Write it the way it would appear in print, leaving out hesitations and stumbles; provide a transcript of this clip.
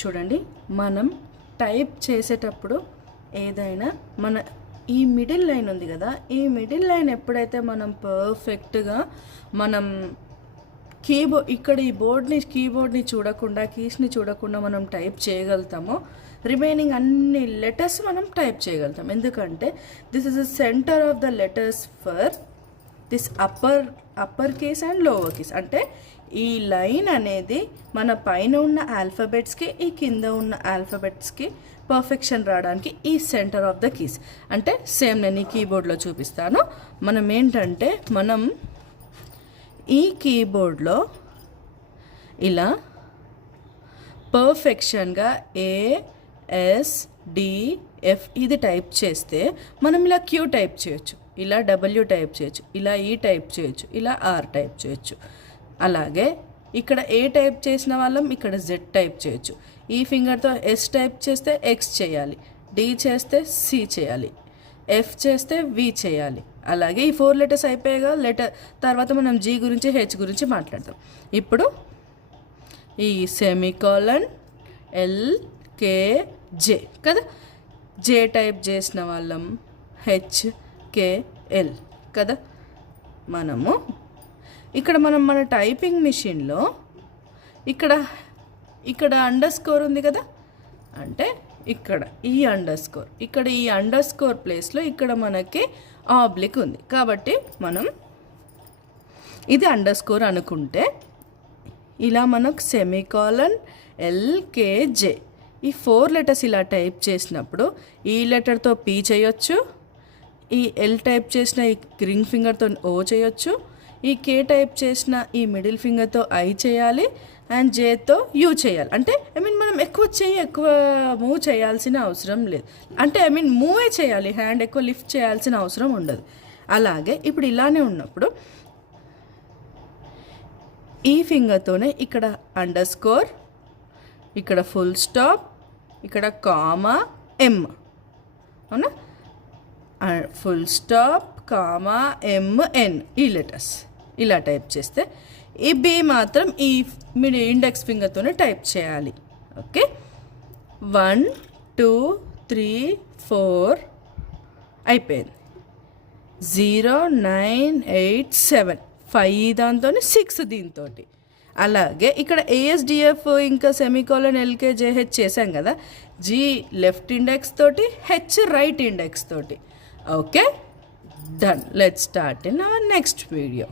చూడండి, మనం టైప్ చేసేటప్పుడు ఏదైనా మన ఈ మిడిల్ లైన్ ఉంది కదా, ఈ మిడిల్ లైన్ ఎప్పుడైతే మనం పర్ఫెక్ట్గా మనం ఇక్కడ ఈ కీబోర్డ్ని చూడకుండా, కీస్ని చూడకుండా మనం టైప్ చేయగలుగుతామో రిమైనింగ్ అన్ని లెటర్స్ మనం టైప్ చేయగలుగుతాం. ఎందుకంటే this is the centre of the letters for this upper case and lower case. అంటే ఈ లైన్ అనేది మన పైన ఉన్న ఆల్ఫాబెట్స్కి, ఈ కింద ఉన్న ఆల్ఫాబెట్స్కి పర్ఫెక్షన్ రావడానికి ఈ సెంటర్ ఆఫ్ ద కీస్. అంటే సేమ్ నేను ఈ కీబోర్డ్లో చూపిస్తాను. మనం ఏంటంటే మనం ఈ కీబోర్డ్లో ఇలా పర్ఫెక్షన్గా ASDF ఇది టైప్ చేస్తే మనం ఇలా Q టైప్ చేయొచ్చు, ఇలా W టైప్ చేయొచ్చు, ఇలా E టైప్ చేయొచ్చు, ఇలా R టైప్ చేయొచ్చు. అలాగే ఇక్కడ A టైప్ చేసిన వాళ్ళం ఇక్కడ Z టైప్ చేయొచ్చు. ఈ ఫింగర్తో S టైప్ చేస్తే X చేయాలి, D చేస్తే C చేయాలి, F చేస్తే V చేయాలి. అలాగే ఈ 4 లెటర్స్ అయిపోయాగా తర్వాత మనం G గురించి, H గురించి మాట్లాడతాం. ఇప్పుడు ఈ సెమీకోలన్ LKJ కదా, J టైప్ చేసిన వాళ్ళం HKL కదా. మనము ఇక్కడ మన టైపింగ్ మిషన్లో ఇక్కడ అండర్ స్కోర్ ఉంది కదా, అంటే ఇక్కడ ఈ అండర్ స్కోర్ ప్లేస్లో ఇక్కడ మనకి ఆబ్లిక్ ఉంది. కాబట్టి మనం ఇది అండర్ స్కోర్ అనుకుంటే ఇలా మనకు సెమీకోలన్ LKJ ఈ 4 లెటర్స్ ఇలా టైప్ చేసినప్పుడు ఈ లెటర్తో P చేయొచ్చు, ఈ L టైప్ చేసిన ఈ రింగ్ ఫింగర్తో O చేయొచ్చు, ఈ K టైప్ చేసిన ఈ మిడిల్ ఫింగర్తో I చేయాలి, అండ్ Jతో U చేయాలి. అంటే మనం ఎక్కువ మూవ్ చేయాల్సిన అవసరం లేదు. అంటే మూవే చేయాలి, హ్యాండ్ ఎక్కువ లిఫ్ట్ చేయాల్సిన అవసరం ఉండదు. అలాగే ఇప్పుడు ఇలానే ఉన్నప్పుడు ఈ ఫింగర్తోనే ఇక్కడ అండర్ స్కోర్, ఇక్కడ ఫుల్ స్టాప్, ఇక్కడ కామా M, అవునా, ఫుల్ స్టాప్ కామా MN ఈ లెటర్స్ ఇలా టైప్ చేస్తే ఈ B మాత్రం ఈ ఇండెక్స్ ఫింగర్తోనే టైప్ చేయాలి. ఓకే, 1 2 3 4 అయిపోయింది. 0 9 8 7 5 దాంతో 6 దీంతో. అలాగే ఇక్కడ ASDF ఇంకా సెమీకోలన్ LKJH చేసాం కదా, G లెఫ్ట్ ఇండెక్స్ తోటి, H రైట్ ఇండెక్స్ తోటి. Okay, done. Let's start in our next video.